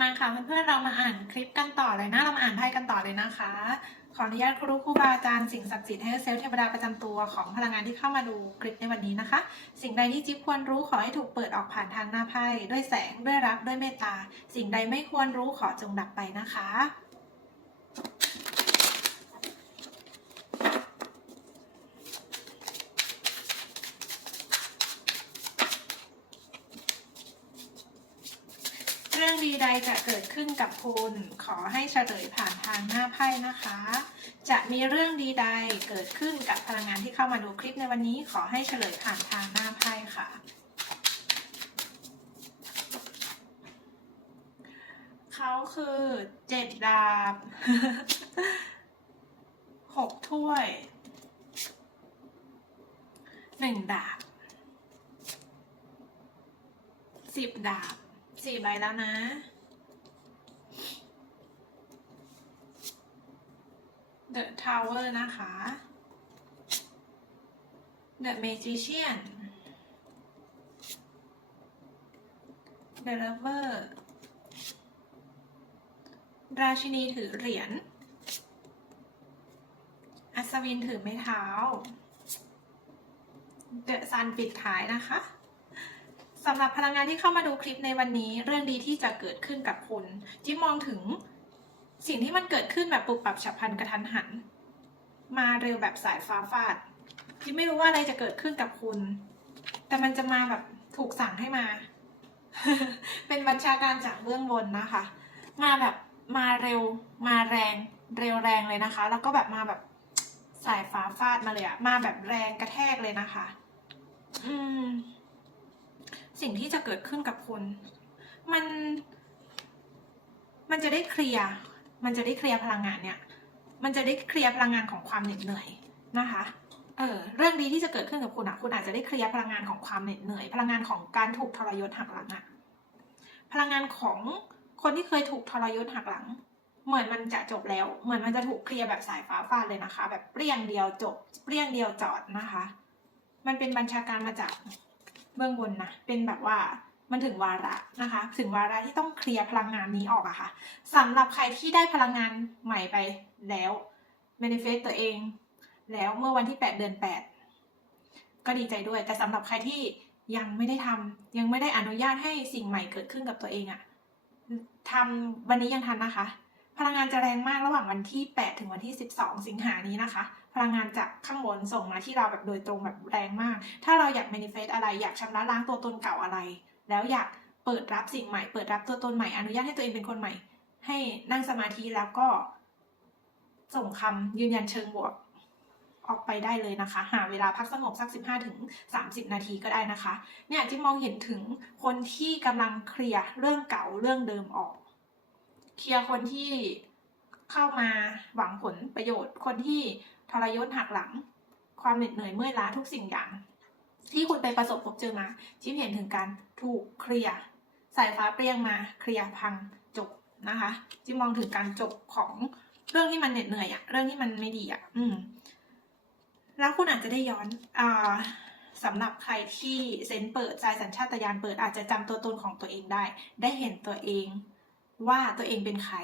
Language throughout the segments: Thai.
มาค่ะเพื่อนๆเรามาอ่านคลิปกันต่อเลยนะเรามาอ่านไพ่กันต่อเลยนะคะ ขออนุญาตครูครูบาอาจารย์สิ่งศักดิ์สิทธิ์ให้เซลล์เทวดาประจำตัวของพลังงานที่เข้ามาดูคลิปในวันนี้นะคะ สิ่งใดที่จิ๊บควรรู้ขอให้ถูกเปิดออกผ่านทางหน้าไพ่ด้วยแสงด้วยรักด้วยเมตตา สิ่งใดไม่ควรรู้ขอจงดับไปนะคะ เรื่องดีใด จะเกิดขึ้นกับคุณ ขอให้เฉลยผ่านทางหน้าไพ่นะคะ จะมีเรื่องดีใดเกิดขึ้นกับพลังงานที่เข้ามาดูคลิปในวันนี้ ขอให้เฉลยผ่านทางหน้าไพ่ค่ะ เขาคือเจ็ดดาบหกถ้วยหนึ่งดาบสิบดาบสี่ใบแล้วนะ The Tower นะคะ The Magician The Lover ราชินีถือเหรียญ อัศวินถือไม้เท้า The Sun ปิดท้ายนะคะสำหรับพลังงานที่เข้ามาดูคลิปในวันนี้ เรื่องดีที่จะเกิดขึ้นกับคุณ จิ๊บมองถึง สิ่งที่มันเกิดขึ้นแบบปุบปับฉับพลันกระทันหัน มาเร็วแบบสายฟ้าฟาดจิ๊บไม่รู้ว่าอะไรจะเกิดขึ้นกับคุณ แต่มันจะมาแบบถูกสั่งให้มา เป็นบัญชาการจากเบื้องบนนะคะ มาแบบมาเร็วมาแรงเร็วแรงเลยนะคะ แล้วก็แบบมาแบบสายฟ้าฟาดมาเลยอะมาแบบแรงกระแทกเลยนะคะ อืม สิ่งที่จะเกิดขึ้นกับคุณ มัน มันจะได้เคลียร์ มันจะได้เคลียร์พลังงานเนี่ย มันจะได้เคลียร์พลังงานของความเหน็ดเหนื่อยนะคะเออเรื่องดีที่จะเกิดขึ้นกับคุณอะคุณอาจจะได้เคลียร์พลังงานของความเหน็ดเหนื่อย พลังงานของการถูกทรยศหักหลังอะพลังงานของคนที่เคยถูกทรยศหักหลัง เหมือนมันจะจบแล้ว เหมือนมันจะถูกเคลียร์แบบสายฟ้าฟาดเลยนะคะ แบบเปรี้ยงเดียวจบ เปรี้ยงเดียวจอดนะคะ มันเป็นบัญชาการมาจากเบื้องบนนะเป็นแบบว่า มันถึงวาระนะคะ ถึงวาระที่ต้องเคลียร์พลังงานนี้ออกอะค่ะสำหรับใครที่ได้พลังงานใหม่ไปแล้ว manifest ตัวเอง แล้วเมื่อวันที่ 8 เดือน 8 ก็ดีใจด้วย แต่สำหรับใครที่ยังไม่ได้ทำยังไม่ได้อนุญาตให้สิ่งใหม่เกิดขึ้นกับตัวเองอะทำวันนี้ยังทันนะคะ พลังงานจะแรงมากระหว่างวันที่ 8 ถึงวันที่ 12 สิงหานี้นะคะ พลังงานจากข้างบนส่งมาที่เราแบบโดยตรงแบบแรงมาก ถ้าเราอยาก manifest อะไร อยากชำระล้างตัวตนเก่าอะไร แล้วอยากเปิดรับสิ่งใหม่ เปิดรับตัวตนใหม่อนุญาตให้ตัวเองเป็นคนใหม่ ให้นั่งสมาธิแล้วก็ ส่งคำยืนยันเชิงบวก ออกไปได้เลยนะคะ หาเวลาพักสงบสัก 15ถึง30 นาทีก็ได้นะคะ เนี่ยจิ๊บมองเห็นถึงคนที่กำลังเคลียร์เรื่องเก่าเรื่องเดิมออก เคลียร์คนที่เข้ามาหวังผลประโยชน์ คนที่ทรยศหักหลัง ความเหน็ดเหนื่อยเมื่อยล้าทุกสิ่งอย่าง ที่คุณไปประสบพบเจอมาจิ๊บเห็นถึงการถูกเคลียร์สายฟ้าเปรี้ยงมาเคลียร์พังจบนะคะจิ๊บมองถึงการจบของเรื่องที่มันเหน็ดเหนื่อยอะเรื่องที่มันไม่ดีอะอืม แล้วคุณอาจจะได้ย้อนอ่าสำหรับใครที่เซนเปิดใจสัญชาตญาณเปิดอาจจะจำตัวตนของตัวเองได้ ได้เห็นตัวเองว่าตัวเองเป็นใคร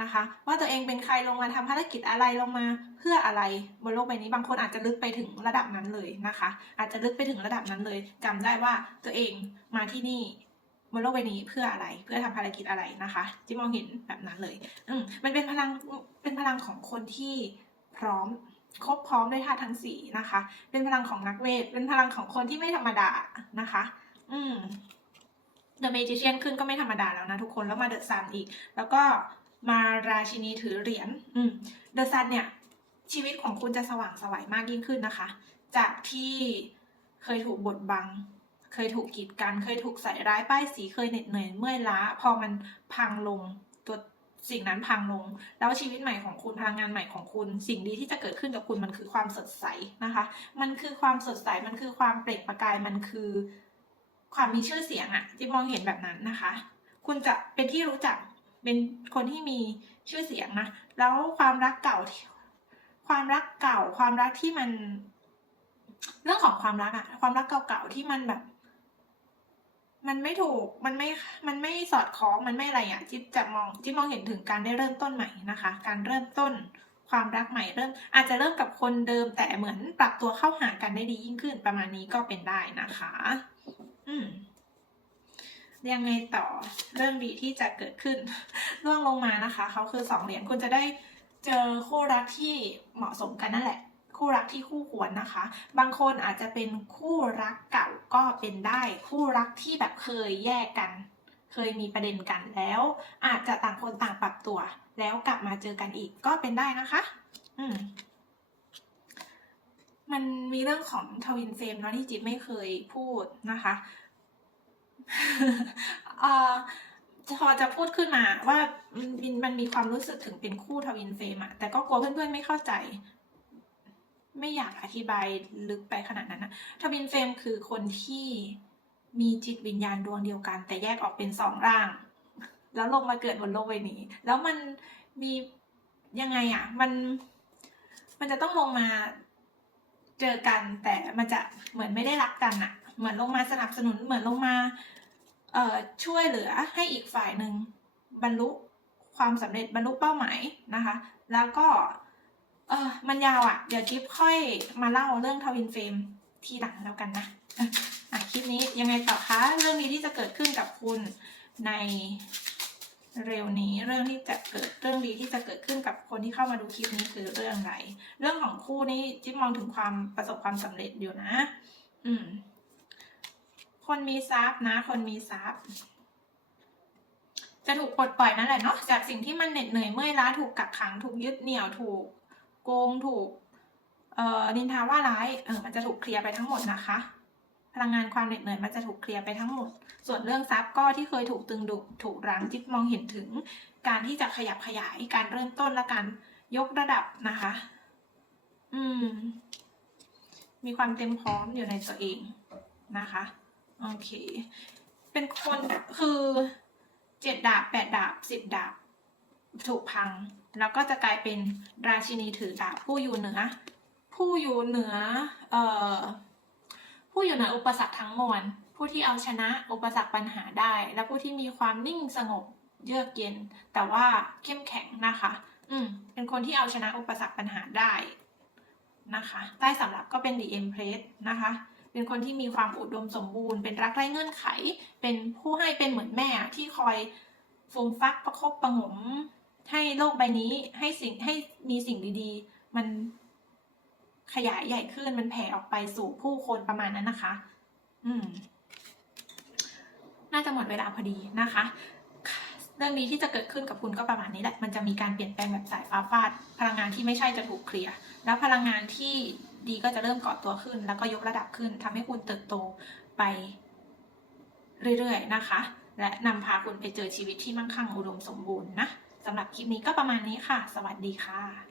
นะคะ ว่าตัวเองเป็นใครลงมาทำภารกิจอะไรลงมาเพื่ออะไรบนโลกใบนี้บางคนอาจจะลึกไปถึงระดับนั้นเลยนะคะ อาจจะลึกไปถึงระดับนั้นเลยจำได้ว่าตัวเองมาที่นี่บนโลกใบนี้เพื่ออะไรเพื่อทำภารกิจอะไรนะคะจิมองเห็นแบบนั้นเลย อืมมันเป็นพลังเป็นพลังของคนที่พร้อมครบพร้อมด้วยธาตุทั้งสี่นะคะ เป็นพลังของนักเวท เป็นพลังของคนที่ไม่ธรรมดานะคะ อืม The Magician ขึ้นก็ไม่ธรรมดาแล้วนะทุกคน แล้วมา The Sun อีก แล้วก็ มาราชินีถือเหรียญอืม The Sun เนี่ย ชีวิตของคุณจะสว่างสวัยมากยิ่งขึ้นนะคะ จากที่เคยถูกบดบัง เคยถูกกีดกัน เคยถูกใส่ร้ายป้ายสี เคยเหน็ดเหนื่อยเมื่อยล้า พอมันพังลงตัวสิ่งนั้นพังลง แล้วชีวิตใหม่ของคุณพลังงานใหม่ของคุณ สิ่งดีที่จะเกิดขึ้นกับคุณมันคือความสดใสนะคะ มันคือความสดใส มันคือความเปล่งประกาย มันคือความมีชื่อเสียงอะที่มองเห็นแบบนั้นนะคะ คุณจะเป็นที่รู้จัก เป็นคนที่มีชื่อเสียงนะ แล้วความรักเก่า ความรักเก่า ความรักที่มัน เรื่องของความรักอะความรักเก่าๆที่มันแบบ มันไม่ถูก มันไม่ มันไม่สอดคล้อง มันไม่อะไรอะจิ๊บจะมอง จิ๊บมองเห็นถึงการได้เริ่มต้นใหม่นะคะ การเริ่มต้นความรักใหม่เริ่ม อาจจะเริ่มกับคนเดิมแต่เหมือนปรับตัวเข้าหากันได้ดียิ่งขึ้นประมาณนี้ก็เป็นได้นะคะ อืม ยังไงต่อเรื่องดีที่จะเกิดขึ้นร่วงลงมานะคะเขาคือสองเหรียญคุณจะได้เจอคู่รักที่เหมาะสมกันนั่นแหละ คู่รักที่คู่ควรนะคะ บางคนอาจจะเป็นคู่รักเก่าก็เป็นได้คู่รักที่แบบเคยแยกกัน เคยมีประเด็นกันแล้ว อาจจะต่างคนต่างปรับตัว แล้วกลับมาเจอกันอีกก็เป็นได้นะคะ อืมมันมีเรื่องของทวินเฟมเนาะที่จิ๊บไม่เคยพูดนะคะ เอ่อพอจะพูดขึ้นมาว่ามันมันมีความรู้สึกถึงเป็นคู่ทวินเฟรมอะแต่ก็กลัวเพื่อนๆไม่เข้าใจ ไม่อยากอธิบายลึกไปขนาดนั้นนะทวินเฟรมคือคนที่มีจิตวิญญาณดวงเดียวกัน แต่แยกออกเป็นสองร่าง แล้วลงมาเกิดบนโลกใบนี้ แล้วมันมียังไงอะมันมันจะต้องลงมาเจอกันแต่มันจะเหมือนไม่ได้รักกันอะเหมือนลงมาสนับสนุนเหมือนลงมา ช่วยเหลือให้อีกฝ่ายหนึ่งบรรลุความสำเร็จบรรลุเป้าหมายนะคะ แล้วก็เออมันยาวอะ่ะ เดี๋ยวจิ๊บค่อยมาเล่าเรื่องทวินเฟรมทีหลังแล้วกันนะอะคลิปนี้ยังไงต่อคะเรื่องนี้ที่จะเกิดขึ้นกับคุณในเร็วนี้เรื่องที่จะเกิดเรื่องดีที่จะเกิดขึ้นกับคนที่เข้ามาดูคลิปนี้คือเรื่องอะไร เรื่องของคู่นี้จิ๊บมองถึงความประสบความสำเร็จอยู่นะ อืม คนมีทรัพย์นะ คนมีทรัพย์ จะถูกปลดปล่อยนั่นแหละเนาะจากสิ่งที่มันเหน็ดเหนื่อยเมื่อยล้าถูกกักขังถูกยึดเหนี่ยวถูกโกงถูกเอ่อนินทาว่าร้ายเออมันจะถูกเคลียร์ไปทั้งหมดนะคะ พลังงานความเหน็ดเหนื่อยมันจะถูกเคลียร์ไปทั้งหมด ส่วนเรื่องทรัพย์ก็ที่เคยถูกตึงดุถูกรั้งจิ๊บมองเห็นถึง การที่จะขยับขยายการเริ่มต้นและการยกระดับนะคะ อืม มีความเต็มพร้อมอยู่ในตัวเองนะคะ โอเค เป็นคนคือเจ็ดดาบแปดดาบสิบดาบถูกพัง แล้วก็จะกลายเป็นราชินีถือดาบผู้อยู่เหนือ ผู้อยู่เหนือเอ่อผู้อยู่เหนืออุปสรรคทั้งมวลผู้ที่เอาชนะอุปสรรคปัญหาได้ และผู้ที่มีความนิ่งสงบเยือกเย็น แต่ว่าเข้มแข็งนะคะ อืมเป็นคนที่เอาชนะอุปสรรคปัญหาได้นะคะ ใต้สำหรับก็เป็น The Empress นะคะ เป็นคนที่มีความอุดมสมบูรณ์ เป็นรักไร้เงื่อนไข เป็นผู้ให้เป็นเหมือนแม่ที่คอยฟูมฟักประคบประหงม ให้โลกใบนี้ให้สิ่งให้มีสิ่งดีๆ มันขยายใหญ่ขึ้นมันแผ่ออกไปสู่ผู้คนประมาณนั้นนะคะ อืม น่าจะหมดเวลาพอดีนะคะ เรื่องนี้ที่จะเกิดขึ้นกับคุณก็ประมาณนี้แหละ มันจะมีการเปลี่ยนแปลงแบบสายฟ้าฟาด พลังงานที่ไม่ใช่จะถูกเคลียร์ แล้วพลังงานที่ ดีก็จะเริ่มเกาะตัวขึ้น แล้วก็ยกระดับขึ้นทำให้คุณเติบโตไปเรื่อยๆนะคะ และนำพาคุณไปเจอชีวิตที่มั่งคั่งอุดมสมบูรณ์นะสำหรับคลิปนี้ก็ประมาณนี้ค่ะ สวัสดีค่ะ